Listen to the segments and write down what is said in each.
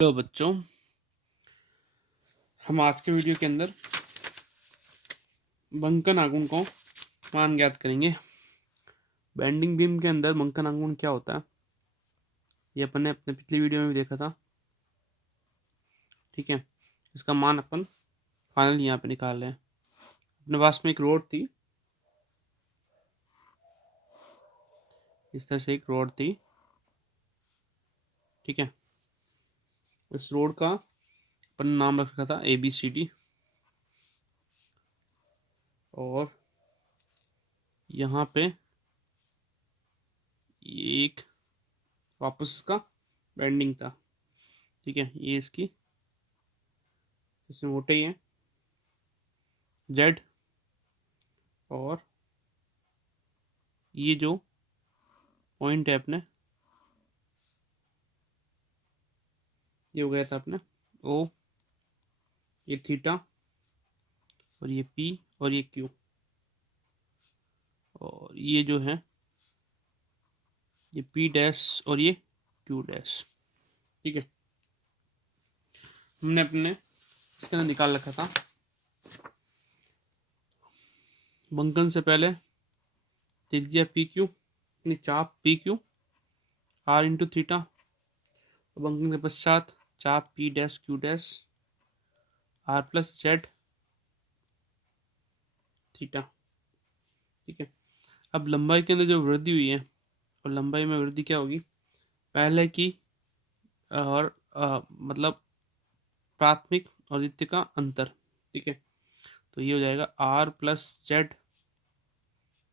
Hello बच्चों, हम आज के वीडियो के अंदर बंकन आघूर्ण को मान ज्ञात करेंगे। बेंडिंग बीम के अंदर बंकन आघूर्ण क्या होता है ये अपन ने अपने पिछली वीडियो में भी देखा था। ठीक है, इसका मान अपन फाइनल यहाँ पे निकाल रहे हैं। अपने पास में एक रोड थी, इस तरह से एक रोड थी। ठीक है, इस रोड का अपन ने नाम रखा था ABCD और यहाँ पे एक वापस इसका बेंडिंग था। ठीक है, ये इसकी इसमें मोटाई है Z और ये जो पॉइंट है अपने ये हो गया था अपने O, ये थीटा और ये P और ये Q और ये जो है ये P डैश और ये Q डैश। ठीक है, हमने अपने इसके अंदर निकाल रखा था बंकन से पहले त्रिज्या PQ चाप PQ R इंटू थीटा, बंकन के पश्चात चाप P dash Q dash R plus Z theta. ठीक है, अब लंबाई के अंदर जो वृद्धि हुई है और लंबाई में वृद्धि क्या होगी पहले की और मतलब प्राथमिक और द्वितीय का अंतर। ठीक है, तो ये हो जाएगा R plus Z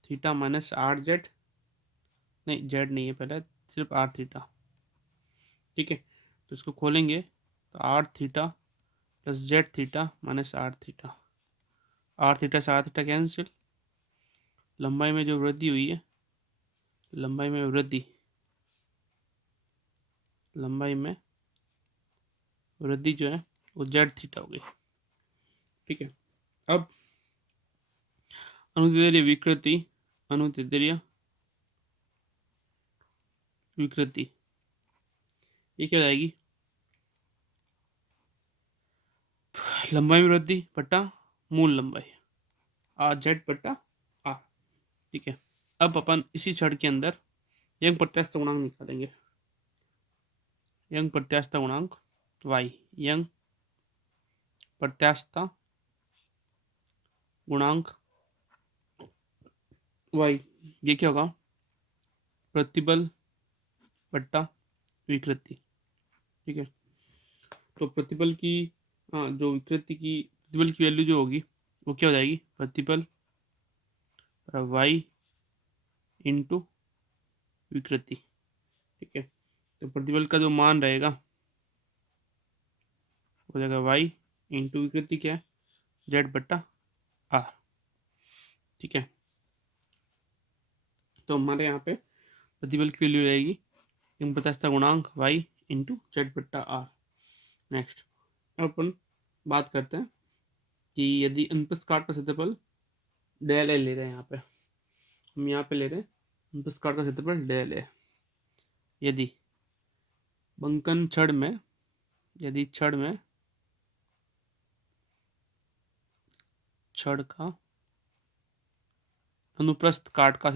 theta minus RZ, नहीं Z नहीं है पहले, सिर्फ R थीटा। ठीक है, तो इसको खोलेंगे तो R theta plus Z theta minus R theta, R theta से R थीटा कैंसिल। लंबाई में जो वृद्धि हुई है, लंबाई में वृद्धि जो है वो Z थीटा हो गई। ठीक है, अब अनुदैर्ध्य विकृति ये क्या जाएगी लंबाई में वृद्धि बटा मूल लंबाई Z बटा R। ठीक है, अब अपन इसी छड़ के अंदर यंग प्रत्यास्थ गुणांक निकालेंगे। यंग प्रत्यास्थ गुणांक Y, यंग प्रत्यास्थ गुणांक Y ये क्या होगा प्रतिबल बट्टा विकृति। ठीक है, तो प्रतिबल की जो विकृति की प्रतिबल की वैल्यू जो होगी वो क्या हो जाएगी प्रतिबल Y इंटू विकृति। ठीक है, तो प्रतिबल का जो मान रहेगा हो जाएगा Y इंटू विकृति क्या है Z बट्टा R। ठीक है, तो हमारे यहाँ पे प्रतिबल की वैल्यू रहेगी प्रत्यास्थ गुणांक Y इंटू Z बट्टा R। नेक्स्ट अपन बात करते हैं कि यदि अनुप्रस्थ काट का क्षेत्रफल डेल ए ले रहे हैं, हम यहाँ पे ले रहे हैं अनुप्रस्थ काट का क्षेत्रफल डेल ए। यदि बंकन छड़ में छड़ का अनुप्रस्थ काट का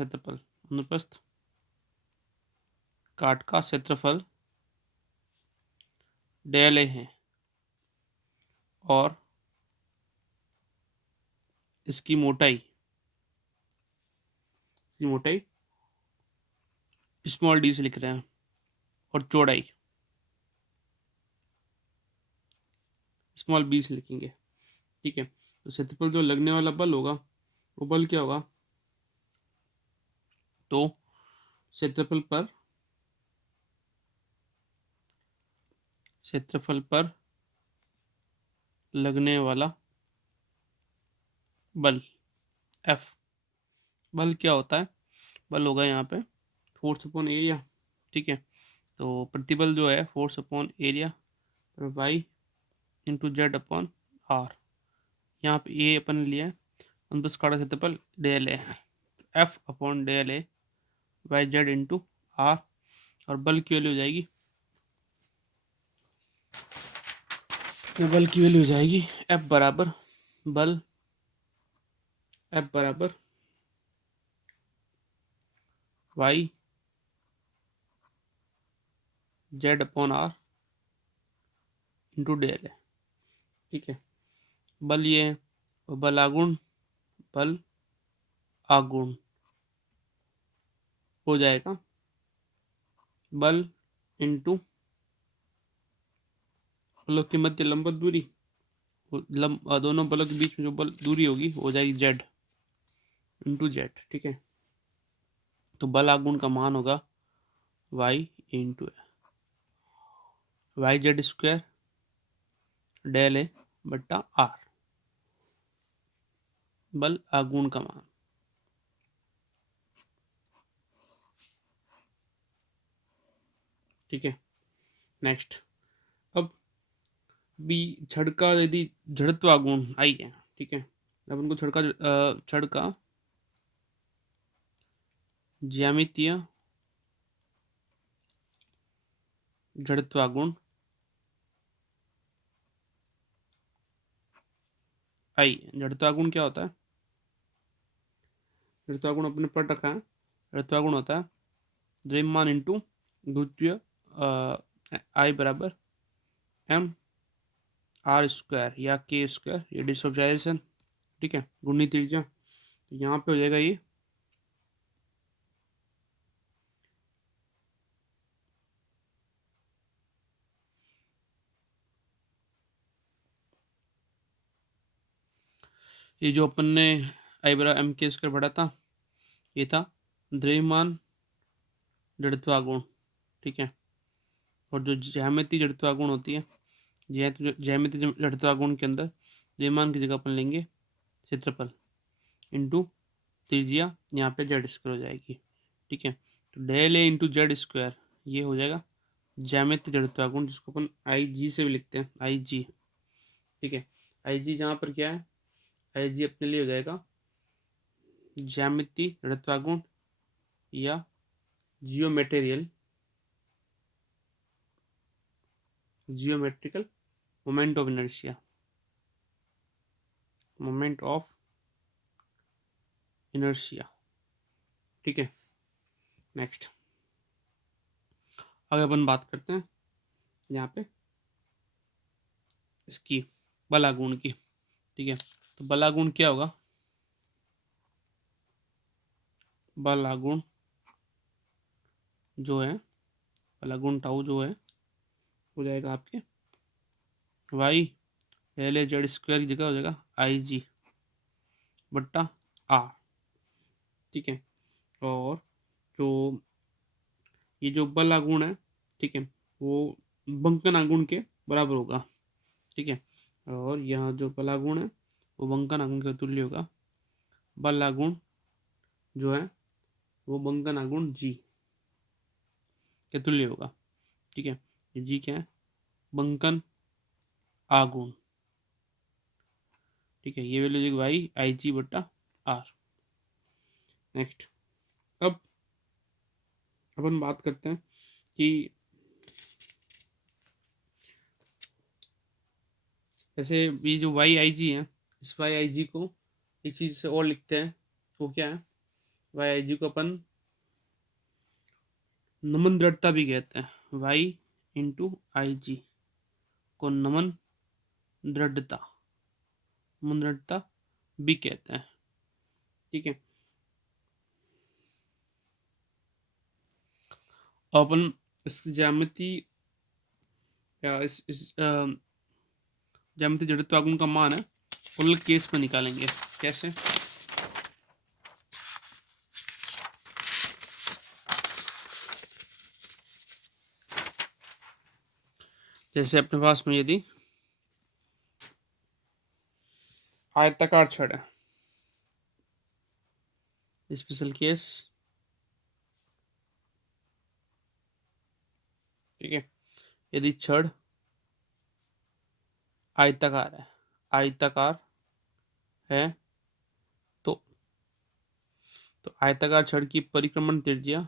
क्षेत्रफल डेल ए है और इसकी मोटाई स्मॉल डी से लिख रहे हैं और चौड़ाई स्मॉल बी से लिखेंगे। ठीक है, तो क्षेत्रफल जो लगने वाला बल होगा वो बल क्या होगा तो क्षेत्रफल पर लगने वाला बल F। बल क्या होता है बल होगा यहाँ पे फोर्स अपॉन एरिया। ठीक है, तो प्रतिबल जो है force upon area Y into Z upon R। यहाँ पे ये अपन लिया है अनुप्रस्थ काट का क्षेत्रफल डेल ए है F upon del A by Z into R और बल की वैल्यू हो जाएगी बल की वैल्यू हो जाएगी F बराबर बल F बराबर Y Z upon R into del है। ठीक है, बल ये है और बल आगुण हो जाएगा बल इंटू बलों के मध्य लंबवत दूरी, दोनों बलों के बीच में जो बल दूरी होगी वो हो जाएगी जेड इंटू जेड। ठीक है, तो बल आगुण का मान होगा Y into Y Z square del A बट्टा आर, बल आगुण का मान। ठीक है, नेक्स्ट। अब बी छड़ का यदि जड़त्व आगुण आई है, ठीक है, अब उनको छड़ का ज्यामितीय जड़त्व आगुण आई। जड़त्वागुण क्या होता है? जड़त्वागुण अपने पढ़ रखा है। जड़त्वागुण होता है द्रव्यमान इंटू गुरुत्वीय आई बराबर एम आर स्क्वायर या के स्क्वायर, रेडियस ऑफ जाइरेशन। ठीक है, गुणनी त्रिज्या। तो यहाँ पे हो जाएगा ये जो अपन ने आई बराबर एम के स्क्वायर पढ़ा था, ये था द्रव्यमान जड़त्वागुण। ठीक है, और जो ज्यामितीय जड़त्वागुण होती है, ज्यामितीय जड़त्वागुण के अंदर द्रव्यमान की जगह अपन लेंगे क्षेत्रफल इंटू त्रिज्या, यहाँ पे जेड स्क्वायर हो जाएगी। ठीक है, तो del A into Z square ये हो जाएगा ज्यामितीय जड़त्वागुण, जिसको अपन आई जी से भी लिखते हैं, आई जी। ठीक है, आई जी जहाँ पर क्या है, आई जी अपने लिए हो जाएगा ज्यामितीय जड़त्वागुण या geometrical moment of inertia, moment of inertia. ठीक है, नेक्स्ट आगे अपन बात करते हैं यहाँ पे इसकी बलागुण की। ठीक है, तो बलागुण क्या होगा? बलागुण जो है, बलागुण टाउ जो है हो जाएगा आपके वाई पहले जेड स्क्वायर की जगह हो जाएगा आई जी बट्टा आर। ठीक है, और जो ये जो बल आगुण है, ठीक है, वो बंकन आगुण के बराबर होगा। ठीक है, और यहाँ जो बल आगुण है वो बंकन आगुण के तुल्य होगा। बल आगुण जो है वो बंकन आगुण जी के तुल्य होगा। ठीक है, ये जी क्या है? बंकन आगुण। ठीक है, ये वैल्यू वाई आई जी बट्टा आर। नेक्स्ट, अब अपन बात करते हैं कि जैसे ये जो वाई आई जी है, इस वाई आई जी को एक चीज से और लिखते हैं, वो क्या है? वाई आई जी को अपन नमन दृढ़ता भी कहते हैं। वाई इंटू आई जी को नमन दृढ़ता भी कहते हैं। ठीक है, अपन इस ज्यामिति या इस ज्यामिति जड़त्वागुण का मान है वो केस में निकालेंगे। कैसे? जैसे अपने पास में यदि आयताकार छड़ है, स्पेशल केस। ठीक है, यदि छड़ आयताकार है, आयताकार है तो आयताकार छड़ की परिक्रमण त्रिज्या,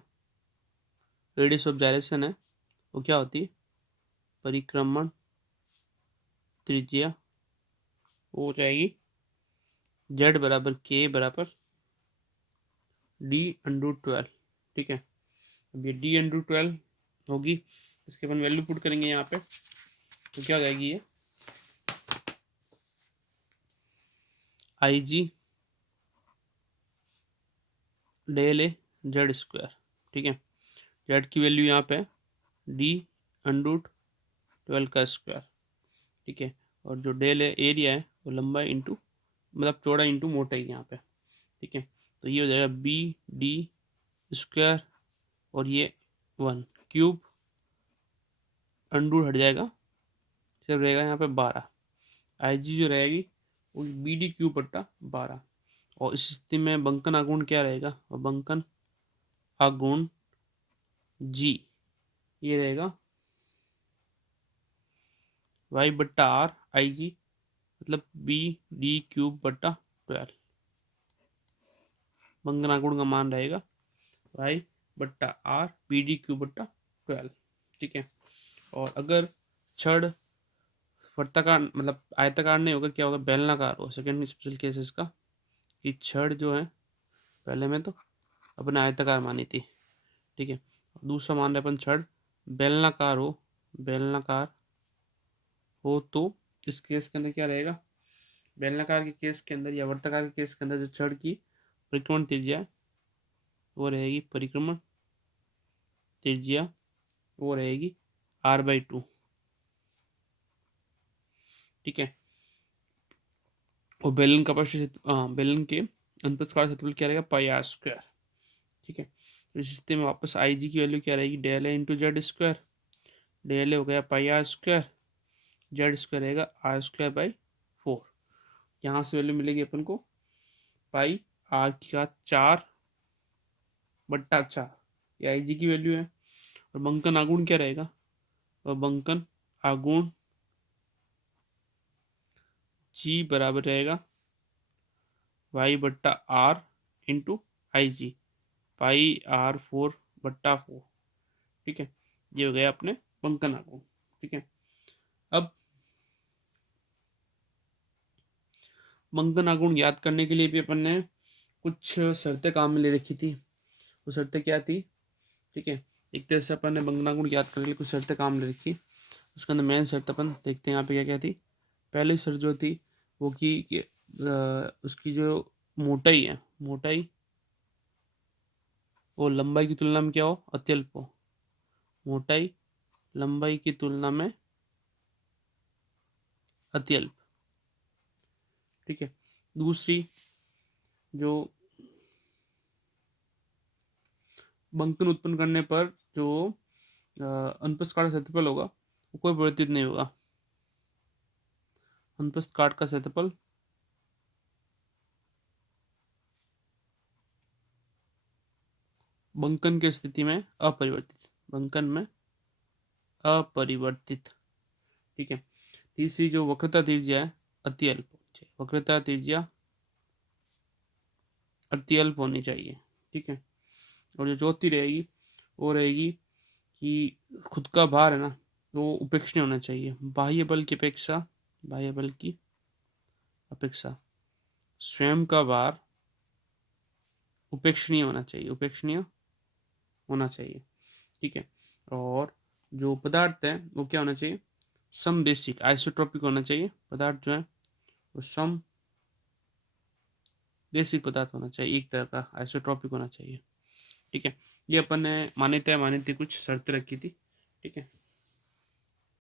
रेडियस ऑफ जाइरेशन है, वो क्या होती है? परिक्रमण त्रिज्या वो हो जाएगी जेड बराबर के बराबर D√12। ठीक है, अब ये D√12 होगी, इसके अपन वैल्यू पुट करेंगे यहाँ पे, तो क्या हो जाएगी ये IG del A Z square. ठीक है, जेड की वैल्यू यहाँ पे D√12 का स्क्वायर। ठीक है, और जो डेल है एरिया है वो लंबाई इंटू मतलब चौड़ा इंटू मोटाई यहाँ पे। ठीक है, तो ये हो जाएगा B_D² और ये 1 क्यूब अंडू हट जाएगा, सिर्फ रहेगा यहाँ पे 12। IG जो रहेगी वो BD³/12। और इस स्थिति में बंकन आघूर्ण क्या रहेगा, और बंकन आघूर्ण G ये रहेगा Y/R IG मतलब BD³/12। बंकन आघूर्ण का मान रहेगा Y/R BD³/12। ठीक है, और अगर छड़ वर्ताकार मतलब आयताकार नहीं होगा, क्या होगा, बेलनाकार हो। सेकेंड स्पेशल केस इसका कि छड़ जो है पहले में तो अपने आयताकार मानी थी। ठीक है, दूसरा मान रहे अपन छड़ बेलनाकार हो, बेलनाकार हो तो इस केस के अंदर क्या रहेगा, बेलनाकार के केस के अंदर या वर्ताकार के केस के अंदर जो छड़ की परिक्रमण त्रिज्या है वो रहेगी, परिक्रमण त्रिज्या वो रहेगी R/2। ठीक है, और बेलन का बेलन के अनुप्रस्थ काट क्षेत्रफल क्या रहेगा, πr²। ठीक है, तो इस स्थिति में वापस IG की वैल्यू क्या रहेगी, del A into Z square. Del ए हो गया πr², जेड स्क्वायर रहेगा R²/4। यहाँ से वैल्यू मिलेगी अपन को πr⁴/4, ये IG की वैल्यू है। और बंकन आघूर्ण क्या रहेगा, और बंकन आघूर्ण G बराबर रहेगा Y/R इंटू IG πr⁴/4। ठीक है, ये हो गया अपने बंकन आघूर्ण। ठीक है, अब बंकन आघूर्ण याद करने के लिए भी अपन ने कुछ शर्तें काम में ले रखी थी। वो शर्तें क्या थी, ठीक है, एक तरह से अपन ने बंकन आघूर्ण याद करने के लिए कुछ शर्तें काम ले रखी। उसके अंदर मेन शर्त अपन देखते हैं यहाँ पे क्या क्या थी। पहली शर्त जो थी वो कि उसकी जो मोटाई है, मोटाई वो लंबाई की तुलना में क्या हो, अत्यल्प हो। मोटाई लंबाई की तुलना में अत्यल्प। ठीक है, दूसरी जो बंकन उत्पन्न करने पर जो अनुप्रस्थ काट का क्षेत्रफल होगा वो कोई परिवर्तित नहीं होगा। अनुप्रस्थ काट का क्षेत्रफल बंकन की स्थिति में अपरिवर्तित, बंकन में अपरिवर्तित। ठीक है, तीसरी जो वक्रता त्रिज्या है अत्यल्प, वक्रता त्रिज्या अत्यल्प होनी चाहिए। ठीक है, और जो चौथी रहेगी वो रहेगी कि खुद का भार है ना वो उपेक्षणीय होना चाहिए। बाह्य बल की अपेक्षा, बाह्य बल की अपेक्षा स्वयं का भार उपेक्षणीय होना चाहिए, उपेक्षणीय होना चाहिए। ठीक है, और जो पदार्थ है वो क्या होना चाहिए, समदेशिक आइसोट्रोपिक होना चाहिए। पदार्थ जो है वो समदेशिक पदार्थ होना चाहिए, एक तरह का आइसोट्रोपिक होना चाहिए। ठीक है, ये अपन ने मान्यता कुछ शर्तें रखी थी। ठीक है।